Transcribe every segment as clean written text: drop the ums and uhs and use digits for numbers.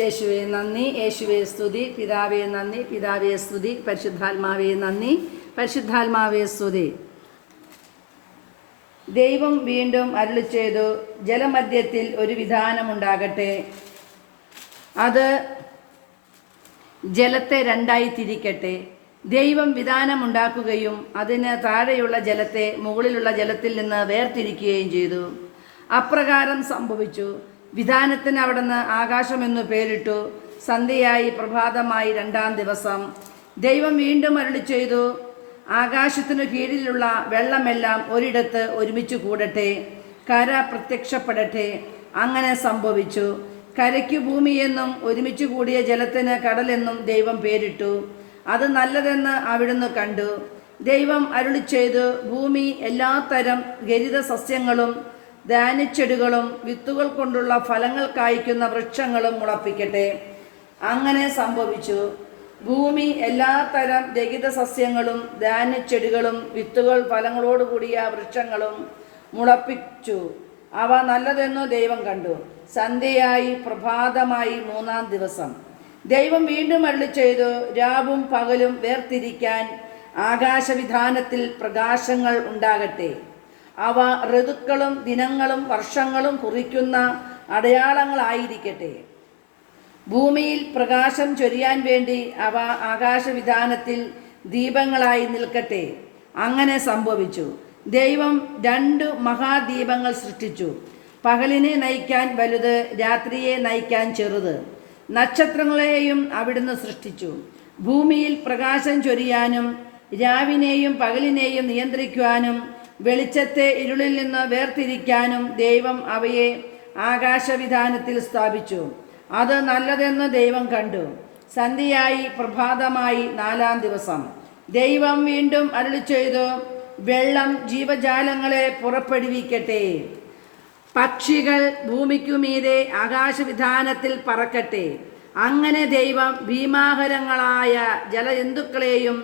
യേശുവേ നന്ദി, യേശുവേ സ്തുതി. പിതാവേ നന്ദി, പിതാവേ സ്തുതി. പരിശുദ്ധാത്മാവേ നന്ദി, പരിശുദ്ധാത്മാവേ സ്തുതി. ദൈവം വീണ്ടും അരുളിച്ചെയ്തു, ജലമധ്യത്തിൽ ഒരു വിധാനമുണ്ടാകട്ടെ. അത് ജലത്തെ രണ്ടായി തിരിക്കട്ടെ. ദൈവം വിധാനമുണ്ടാക്കുകയും അതിന് താഴെയുള്ള ജലത്തെ മുകളിലുള്ള ജലത്തിൽ നിന്ന് വേർതിരിക്കുകയും ചെയ്തു. അപ്രകാരം സംഭവിച്ചു. വിധാനത്തിന് അവിടുന്ന് ആകാശമെന്നു പേരിട്ടു. സന്ധ്യയായി പ്രഭാതമായി രണ്ടാം ദിവസം. ദൈവം വീണ്ടും അരുളിച്ചെയ്തു, ആകാശത്തിനു കീഴിലുള്ള വെള്ളമെല്ലാം ഒരിടത്ത് ഒരുമിച്ച് കൂടട്ടെ, കര പ്രത്യക്ഷപ്പെടട്ടെ. അങ്ങനെ സംഭവിച്ചു. കരയ്ക്കു ഭൂമിയെന്നും ഒരുമിച്ച് കൂടിയ ജലത്തിന് കടലെന്നും ദൈവം പേരിട്ടു. അത് നല്ലതെന്ന് അവിടുന്ന് കണ്ടു. ദൈവം അരുളിച്ചെയ്തു, ഭൂമി എല്ലാത്തരം ഗരിത സസ്യങ്ങളും ധാന്യച്ചെടികളും വിത്തുകൾ കൊണ്ടുള്ള ഫലങ്ങൾ കായ്ക്കുന്ന വൃക്ഷങ്ങളും മുളപ്പിക്കട്ടെ. അങ്ങനെ സംഭവിച്ചു. ഭൂമി എല്ലാത്തരം രഹിത സസ്യങ്ങളും ധാന്യച്ചെടികളും വിത്തുകൾ ഫലങ്ങളോടുകൂടിയ വൃക്ഷങ്ങളും മുളപ്പിച്ചു. അവ നല്ലതെന്നു ദൈവം കണ്ടു. സന്ധ്യയായി പ്രഭാതമായി മൂന്നാം ദിവസം. ദൈവം വീണ്ടും അരുളിച്ചെയ്തു, രാവും പകലും വേർതിരിക്കാൻ ആകാശവിധാനത്തിൽ പ്രകാശങ്ങൾ ഉണ്ടാകട്ടെ. അവ ഋതുക്കളും ദിനങ്ങളും വർഷങ്ങളും കുറിക്കുന്ന അടയാളങ്ങളായിരിക്കട്ടെ. ഭൂമിയിൽ പ്രകാശം ചൊരിയാൻ വേണ്ടി അവ ആകാശവിധാനത്തിൽ ദീപങ്ങളായി നിൽക്കട്ടെ. അങ്ങനെ സംഭവിച്ചു. ദൈവം 2 മഹാദീപങ്ങൾ സൃഷ്ടിച്ചു. പകലിനെ നയിക്കാൻ വലുത്, രാത്രിയെ നയിക്കാൻ ചെറുത്. നക്ഷത്രങ്ങളെയും അവിടുന്ന് സൃഷ്ടിച്ചു. ഭൂമിയിൽ പ്രകാശം ചൊരിയാനും രാവിനെയും പകലിനെയും നിയന്ത്രിക്കുവാനും വെളിച്ചത്തെ ഇരുളിൽ നിന്ന് വേർതിരിക്കാനും ദൈവം അവയെ ആകാശവിധാനത്തിൽ സ്ഥാപിച്ചു. അത് നല്ലതെന്ന് ദൈവം കണ്ടു. സന്ധ്യയായി പ്രഭാതമായി നാലാം ദിവസം. ദൈവം വീണ്ടും അരുളിച്ചെയ്തു, വെള്ളം ജീവജാലങ്ങളെ പുറപ്പെടുവിക്കട്ടെ. പക്ഷികൾ ഭൂമിക്കുമീതെ ആകാശവിധാനത്തിൽ പറക്കട്ടെ. അങ്ങനെ ദൈവം ഭീമാകരങ്ങളായ ജലജന്തുക്കളെയും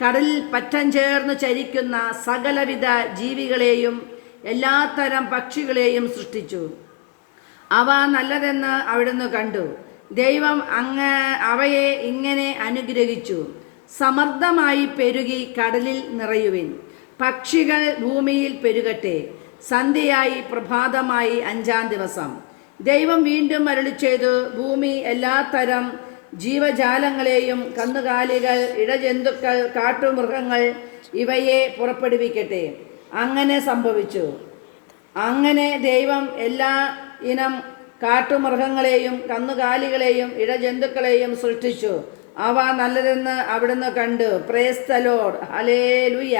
കടലിൽ പറ്റം ചേർന്ന് ചരിക്കുന്ന സകലവിധ ജീവികളെയും എല്ലാത്തരം പക്ഷികളെയും സൃഷ്ടിച്ചു. അവ നല്ലതെന്ന് അവിടുന്ന് കണ്ടു. ദൈവം അവയെ ഇങ്ങനെ അനുഗ്രഹിച്ചു, സമൃദ്ധമായി പെരുകി കടലിൽ നിറയുവിൻ, പക്ഷികൾ ഭൂമിയിൽ പെരുകട്ടെ. സന്ധ്യയായി പ്രഭാതമായി അഞ്ചാം ദിവസം. ദൈവം വീണ്ടും അരുളിച്ചെയ്തു, ഭൂമി എല്ലാത്തരം ജീവജാലങ്ങളെയും കന്നുകാലികൾ, ഇഴജന്തുക്കൾ, കാട്ടുമൃഗങ്ങൾ ഇവയെ പുറപ്പെടുവിക്കട്ടെ. അങ്ങനെ സംഭവിച്ചു. അങ്ങനെ ദൈവം എല്ലാ ഇനം കാട്ടുമൃഗങ്ങളെയും കന്നുകാലികളെയും ഇഴജന്തുക്കളെയും സൃഷ്ടിച്ചു. അവ നല്ലതെന്ന് അവിടുന്ന് കണ്ടു. Praise the Lord. ഹല്ലേലൂയ.